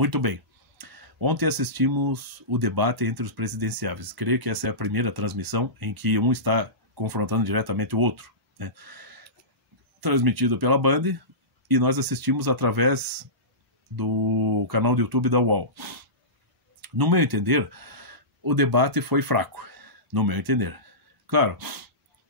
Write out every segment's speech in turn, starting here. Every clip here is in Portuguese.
Muito bem. Ontem assistimos o debate entre os presidenciáveis. Creio que essa é a primeira transmissão em que um está confrontando diretamente o outro, né? Transmitido pela Band, e nós assistimos através do canal do YouTube da UOL. No meu entender, o debate foi fraco. No meu entender. Claro,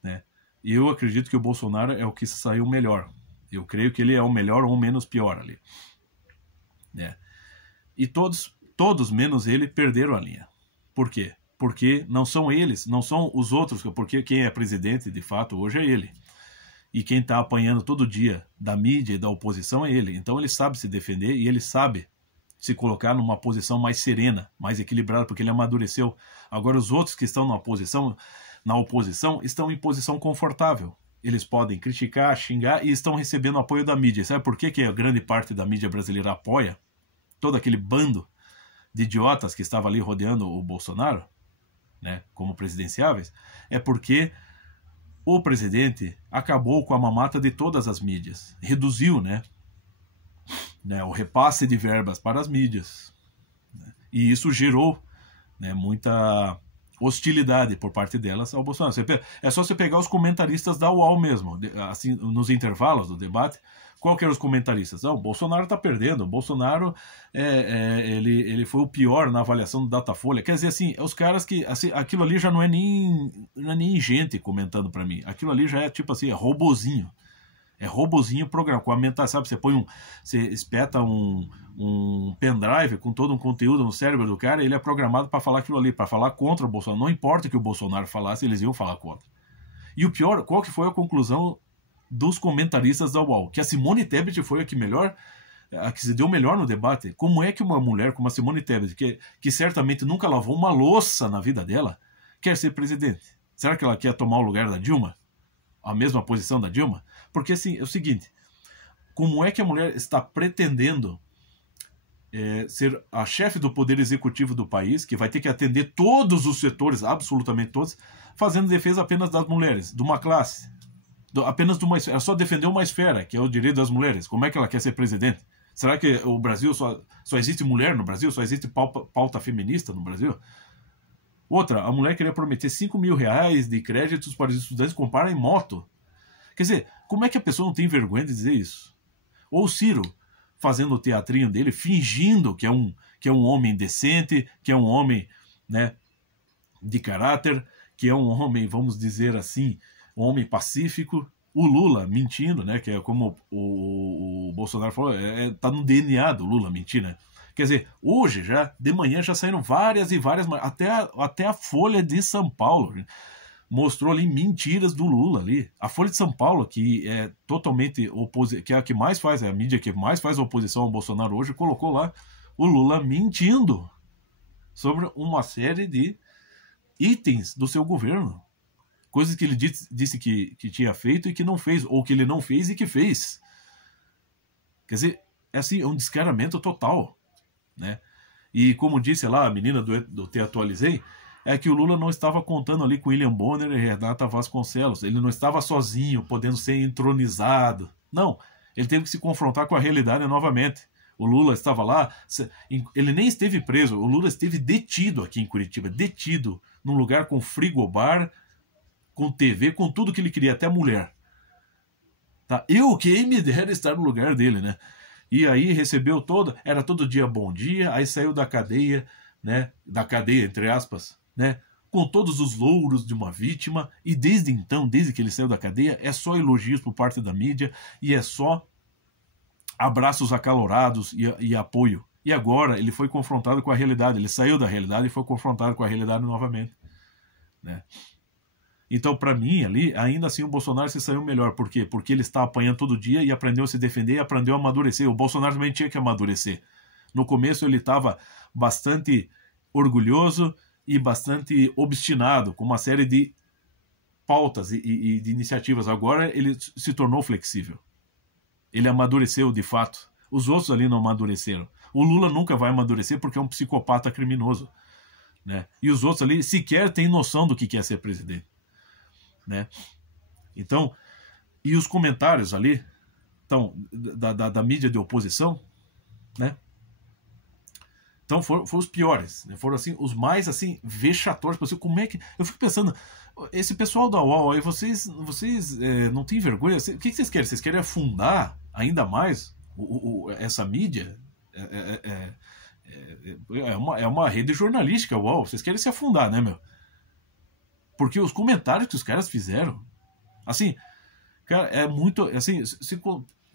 né? Eu acredito que o Bolsonaro é o que saiu melhor. Eu creio que ele é o melhor ou menos pior ali, né? E todos menos ele perderam a linha. Por quê? Porque não são eles, não são os outros, porque quem é presidente de fato hoje é ele. E quem está apanhando todo dia da mídia e da oposição é ele. Então ele sabe se defender e ele sabe se colocar numa posição mais serena, mais equilibrada, porque ele amadureceu. Agora os outros que estão na oposição estão em posição confortável. Eles podem criticar, xingar e estão recebendo apoio da mídia. Sabe por que a grande parte da mídia brasileira apoia todo aquele bando de idiotas que estava ali rodeando o Bolsonaro, né, como presidenciáveis? É porque o presidente acabou com a mamata de todas as mídias, reduziu, né, o repasse de verbas para as mídias, né, e isso gerou, né, muita hostilidade por parte delas ao Bolsonaro. É só você pegar os comentaristas da UOL mesmo, assim, nos intervalos do debate. Qual que eram os comentaristas? Não, o Bolsonaro está perdendo, o Bolsonaro ele foi o pior na avaliação do Datafolha. Quer dizer, assim, os caras que, assim, aquilo ali já não é nem gente comentando para mim, aquilo ali já é tipo assim, é robozinho. É robozinho programado, com a mentalidade, sabe? Você espeta um pendrive com todo um conteúdo no cérebro do cara, e ele é programado para falar aquilo ali, para falar contra o Bolsonaro. Não importa que o Bolsonaro falasse, eles iam falar contra. E o pior, qual que foi a conclusão dos comentaristas da UOL? Que a Simone Tebet foi a que se deu melhor no debate. Como é que uma mulher como a Simone Tebet, que certamente nunca lavou uma louça na vida dela, quer ser presidente? Será que ela quer tomar o lugar da Dilma? A mesma posição da Dilma? Porque assim, é o seguinte, como é que a mulher está pretendendo ser a chefe do poder executivo do país, que vai ter que atender todos os setores, absolutamente todos, fazendo defesa apenas das mulheres, de uma classe, apenas de uma esfera, só defender uma esfera, que é o direito das mulheres? Como é que ela quer ser presidente? Será que o Brasil só existe mulher no Brasil? Só existe pauta feminista no Brasil? Outra, a mulher queria prometer 5 mil reais de créditos para os estudantes comprarem moto. Quer dizer, como é que a pessoa não tem vergonha de dizer isso? Ou o Ciro, fazendo o teatrinho dele, fingindo que é um homem decente, que é um homem, né, de caráter, que é um homem, vamos dizer assim, um homem pacífico. O Lula mentindo, né, que é como o Bolsonaro falou, tá no DNA do Lula mentir, né? Quer dizer, hoje, de manhã, já saíram várias e várias, até a Folha de São Paulo mostrou ali mentiras do Lula ali. A Folha de São Paulo, que é totalmente que é a que mais faz, é a mídia que mais faz oposição ao Bolsonaro hoje, colocou lá o Lula mentindo sobre uma série de itens do seu governo. Coisas que ele disse que tinha feito e que não fez, ou que ele não fez e que fez. Quer dizer, é assim, é um descaramento total, né? E como disse lá a menina do Te Atualizei, é que o Lula não estava contando ali com William Bonner e Renata Vasconcelos. Ele não estava sozinho, podendo ser entronizado. Não, ele teve que se confrontar com a realidade novamente. O Lula estava lá, ele nem esteve preso, o Lula esteve detido aqui em Curitiba, detido num lugar com frigobar, com TV, com tudo que ele queria, até mulher. Tá? Quem me dera estar no lugar dele, né? E aí recebeu era todo dia bom dia, aí saiu da cadeia, né? Da cadeia, entre aspas, né? Com todos os louros de uma vítima, e desde então, desde que ele saiu da cadeia, é só elogios por parte da mídia, e é só abraços acalorados e apoio. E agora ele foi confrontado com a realidade, ele saiu da realidade e foi confrontado com a realidade novamente, né? Então, para mim, ali, ainda assim o Bolsonaro se saiu melhor. Por quê? Porque ele está apanhando todo dia e aprendeu a se defender e aprendeu a amadurecer. O Bolsonaro também tinha que amadurecer. No começo ele estava bastante orgulhoso e bastante obstinado com uma série de pautas e de iniciativas. Agora ele se tornou flexível. Ele amadureceu de fato. Os outros ali não amadureceram. O Lula nunca vai amadurecer porque é um psicopata criminoso, né? E os outros ali sequer têm noção do que é ser presidente, né? Então, e os comentários ali, então, da mídia de oposição, né? Então foram os piores, né? Foram assim, os mais assim, vexatórios possível. Como é que. Eu fico pensando, esse pessoal da UOL aí, vocês não têm vergonha? O que vocês querem? Vocês querem afundar ainda mais essa mídia? É uma rede jornalística, UOL. Vocês querem se afundar, né, meu? Porque os comentários que os caras fizeram, assim, cara, é muito. Assim, se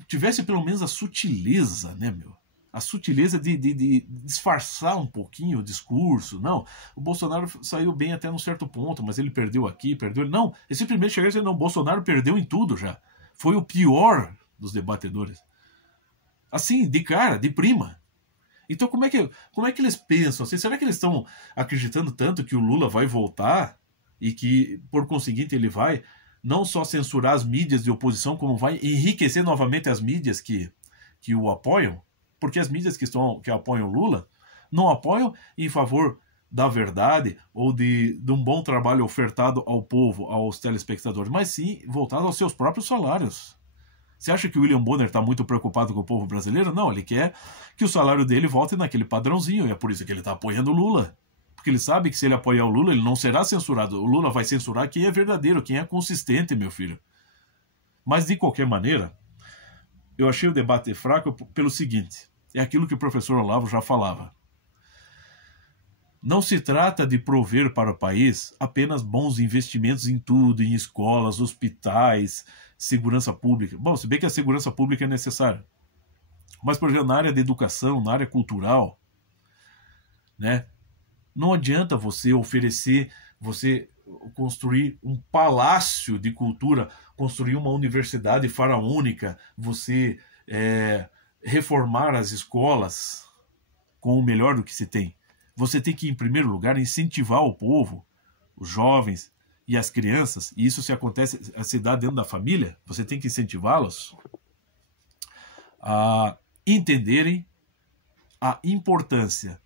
tivesse pelo menos a sutileza, né, meu? A sutileza de disfarçar um pouquinho o discurso. Não, o Bolsonaro saiu bem até num certo ponto, mas ele perdeu aqui, perdeu. Não, ele simplesmente chegou e disse: não, o Bolsonaro perdeu em tudo já. Foi o pior dos debatedores. Assim, de cara, de prima. Então, como é que eles pensam? Assim, será que eles estão acreditando tanto que o Lula vai voltar e que, por conseguinte, ele vai não só censurar as mídias de oposição, como vai enriquecer novamente as mídias que o apoiam? Porque as mídias que apoiam o Lula não apoiam em favor da verdade ou de um bom trabalho ofertado ao povo, aos telespectadores, mas sim voltado aos seus próprios salários. Você acha que o William Bonner está muito preocupado com o povo brasileiro? Não, ele quer que o salário dele volte naquele padrãozinho, e é por isso que ele está apoiando o Lula. Porque ele sabe que se ele apoiar o Lula, ele não será censurado. O Lula vai censurar quem é verdadeiro, quem é consistente, meu filho. Mas, de qualquer maneira, eu achei o debate fraco pelo seguinte: é aquilo que o professor Olavo já falava. Não se trata de prover para o país apenas bons investimentos em tudo, em escolas, hospitais, segurança pública. Bom, se bem que a segurança pública é necessária. Mas, por exemplo, na área da educação, na área cultural, né? Não adianta você construir um palácio de cultura, construir uma universidade faraônica, você reformar as escolas com o melhor do que se tem. Você tem que, em primeiro lugar, incentivar o povo, os jovens e as crianças, e isso se dá dentro da família, você tem que incentivá-los a entenderem a importância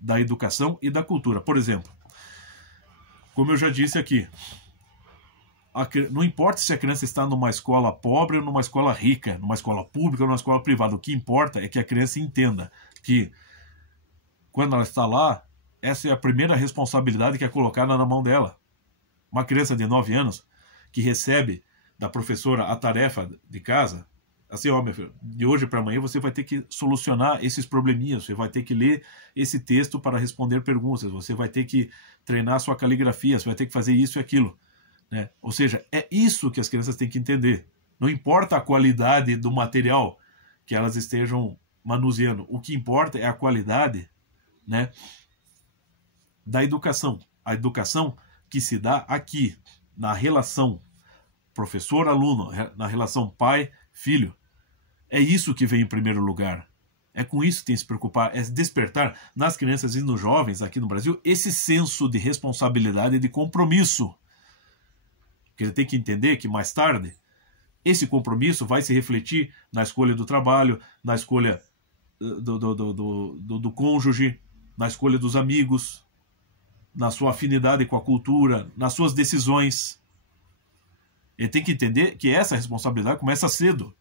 da educação e da cultura. Por exemplo, como eu já disse aqui, não importa se a criança está numa escola pobre ou numa escola rica, numa escola pública ou numa escola privada, o que importa é que a criança entenda que quando ela está lá, essa é a primeira responsabilidade que é colocada na mão dela. Uma criança de 9 anos que recebe da professora a tarefa de casa, assim, ó, meu filho, de hoje para amanhã você vai ter que solucionar esses probleminhas, você vai ter que ler esse texto para responder perguntas, você vai ter que treinar sua caligrafia, você vai ter que fazer isso e aquilo, né? Ou seja, é isso que as crianças têm que entender. Não importa a qualidade do material que elas estejam manuseando, o que importa é a qualidade, né, da educação. A educação que se dá aqui, na relação professor-aluno, na relação pai-filho. É isso que vem em primeiro lugar. É com isso que tem que se preocupar, é despertar nas crianças e nos jovens aqui no Brasil esse senso de responsabilidade e de compromisso. Porque ele tem que entender que mais tarde esse compromisso vai se refletir na escolha do trabalho, na escolha do cônjuge, na escolha dos amigos, na sua afinidade com a cultura, nas suas decisões. Ele tem que entender que essa responsabilidade começa cedo.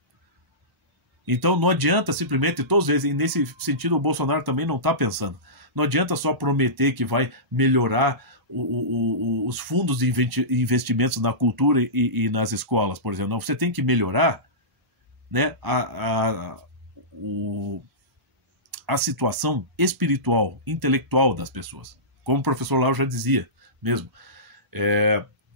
Então não adianta simplesmente, todos eles, e nesse sentido o Bolsonaro também não está pensando, não adianta só prometer que vai melhorar os fundos de investimentos na cultura e nas escolas, por exemplo. Não, você tem que melhorar, né, a situação espiritual, intelectual das pessoas. Como o professor Lau já dizia mesmo.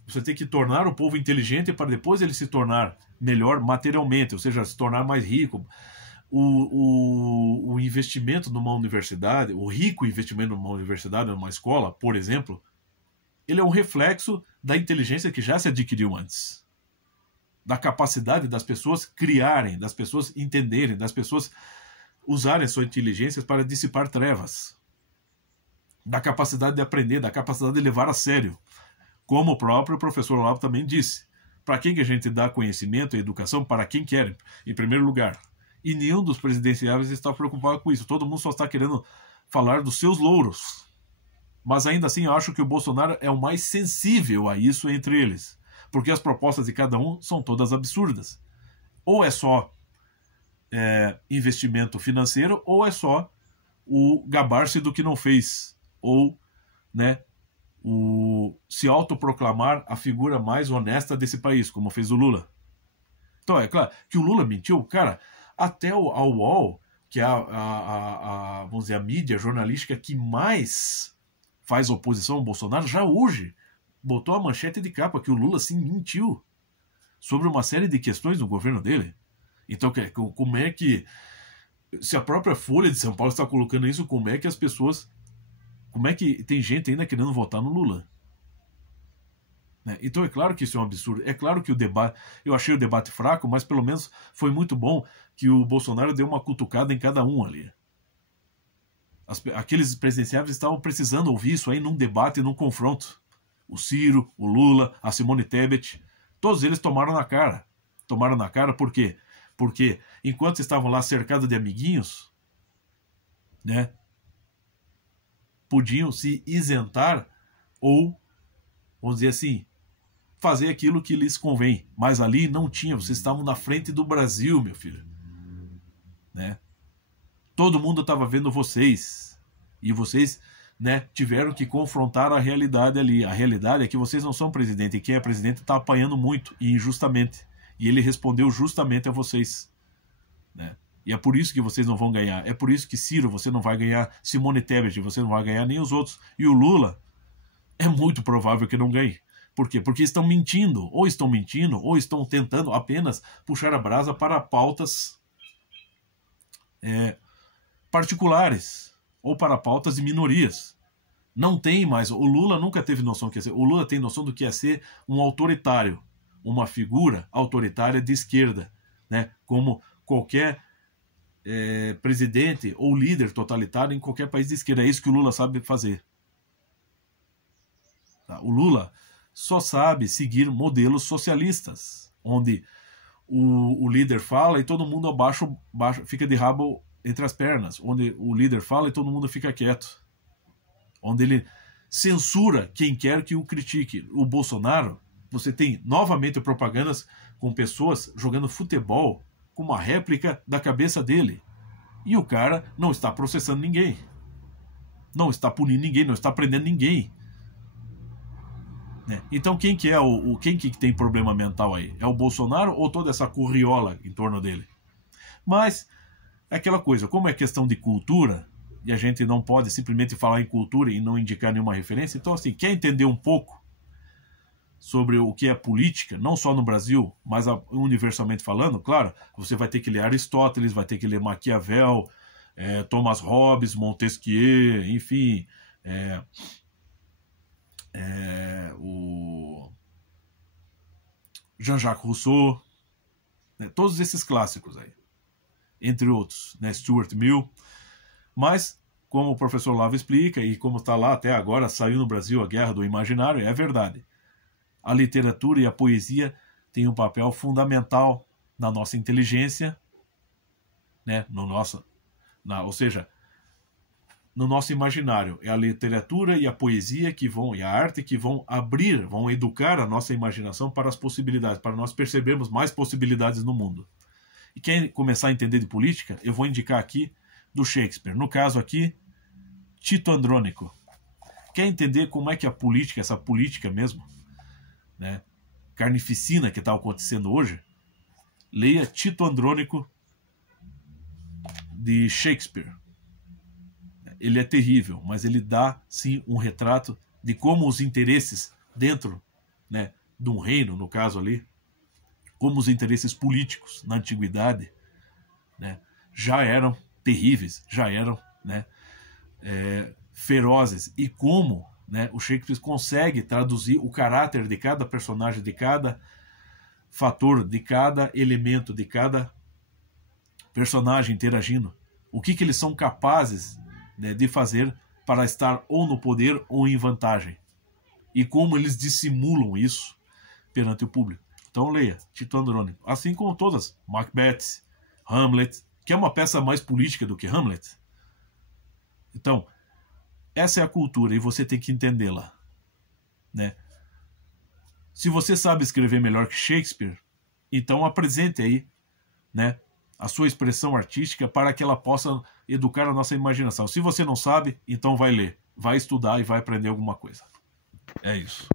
Você tem que tornar o povo inteligente para depois ele se tornar melhor materialmente, ou seja, se tornar mais rico. O investimento numa universidade, o rico investimento numa universidade, numa escola, por exemplo, ele é um reflexo da inteligência que já se adquiriu antes. Da capacidade das pessoas criarem, das pessoas entenderem, das pessoas usarem sua inteligência para dissipar trevas. Da capacidade de aprender, da capacidade de levar a sério. Como o próprio professor Olavo também disse. Para quem que a gente dá conhecimento e educação? Para quem quer, em primeiro lugar. E nenhum dos presidenciáveis está preocupado com isso. Todo mundo só está querendo falar dos seus louros. Mas ainda assim eu acho que o Bolsonaro é o mais sensível a isso entre eles. Porque as propostas de cada um são todas absurdas. Ou é só investimento financeiro, ou é só o gabar-se do que não fez, ou, né, o se autoproclamar a figura mais honesta desse país, como fez o Lula. Então, é claro que o Lula mentiu, cara, até a UOL, que é vamos dizer, a mídia jornalística que mais faz oposição ao Bolsonaro, já hoje botou a manchete de capa que o Lula, sim, mentiu sobre uma série de questões do governo dele. Então, como é que, se a própria Folha de São Paulo está colocando isso, como é que as pessoas, como é que tem gente ainda querendo votar no Lula? Né? Então é claro que isso é um absurdo. É claro que o debate, eu achei o debate fraco, mas pelo menos foi muito bom que o Bolsonaro deu uma cutucada em cada um ali. Aqueles presidenciáveis estavam precisando ouvir isso aí num debate, num confronto. O Ciro, o Lula, a Simone Tebet, todos eles tomaram na cara. Tomaram na cara por quê? Porque enquanto estavam lá cercados de amiguinhos, né, podiam se isentar ou, vamos dizer assim, fazer aquilo que lhes convém. Mas ali não tinha, vocês estavam na frente do Brasil, meu filho. Né? Todo mundo estava vendo vocês. E vocês, né, tiveram que confrontar a realidade ali. A realidade é que vocês não são presidente, e quem é presidente está apanhando muito e injustamente. E ele respondeu justamente a vocês. Né? E é por isso que vocês não vão ganhar. É por isso que Ciro, você não vai ganhar. Simone Tebet, você não vai ganhar, nem os outros. E o Lula, é muito provável que não ganhe. Por quê? Porque estão mentindo, ou estão tentando apenas puxar a brasa para pautas particulares, ou para pautas de minorias. Não tem mais, o Lula nunca teve noção do que é ser, o Lula tem noção do que é ser um autoritário, uma figura autoritária de esquerda, né? Como qualquer presidente ou líder totalitário em qualquer país de esquerda. É isso que o Lula sabe fazer. Tá? O Lula só sabe seguir modelos socialistas, onde o líder fala e todo mundo abaixo fica de rabo entre as pernas, onde o líder fala e todo mundo fica quieto, onde ele censura quem quer que o critique. O Bolsonaro, você tem novamente propagandas com pessoas jogando futebol com uma réplica da cabeça dele, e o cara não está processando ninguém, não está punindo ninguém, não está prendendo ninguém. Então quem que é quem que tem problema mental aí? É o Bolsonaro ou toda essa curriola em torno dele? Mas é aquela coisa, como é questão de cultura, e a gente não pode simplesmente falar em cultura e não indicar nenhuma referência, então assim, quer entender um pouco sobre o que é política, não só no Brasil, mas universalmente falando, claro, você vai ter que ler Aristóteles, vai ter que ler Maquiavel, Thomas Hobbes, Montesquieu, enfim, o Jean-Jacques Rousseau, né, todos esses clássicos aí, entre outros, né, Stuart Mill. Mas, como o professor Lava explica, e como está lá até agora, saiu no Brasil A Guerra do Imaginário, é verdade. A literatura e a poesia têm um papel fundamental na nossa inteligência, né, ou seja, no nosso imaginário. É a literatura e a poesia e a arte que vão vão educar a nossa imaginação para as possibilidades, para nós percebermos mais possibilidades no mundo. E quem começar a entender de política, eu vou indicar aqui do Shakespeare. No caso aqui, Tito Andrônico. Quer entender como é que a política, essa política mesmo, né, carnificina que está acontecendo hoje? Leia Tito Andrônico de Shakespeare. Ele é terrível, mas ele dá, sim, um retrato de como os interesses dentro, né, de um reino, no caso ali, como os interesses políticos na antiguidade, né, já eram terríveis, já eram, né, ferozes, e como, né, o Shakespeare consegue traduzir o caráter de cada personagem, de cada fator, de cada elemento, de cada personagem interagindo, o que eles são capazes, né, de fazer para estar ou no poder ou em vantagem, e como eles dissimulam isso perante o público. Então leia Tito Andrônico, assim como todas, Macbeth, Hamlet, que é uma peça mais política do que Hamlet. Então, essa é a cultura e você tem que entendê-la, né? Se você sabe escrever melhor que Shakespeare, então apresente aí, né, a sua expressão artística para que ela possa educar a nossa imaginação. Se você não sabe, então vai ler, vai estudar e vai aprender alguma coisa. É isso.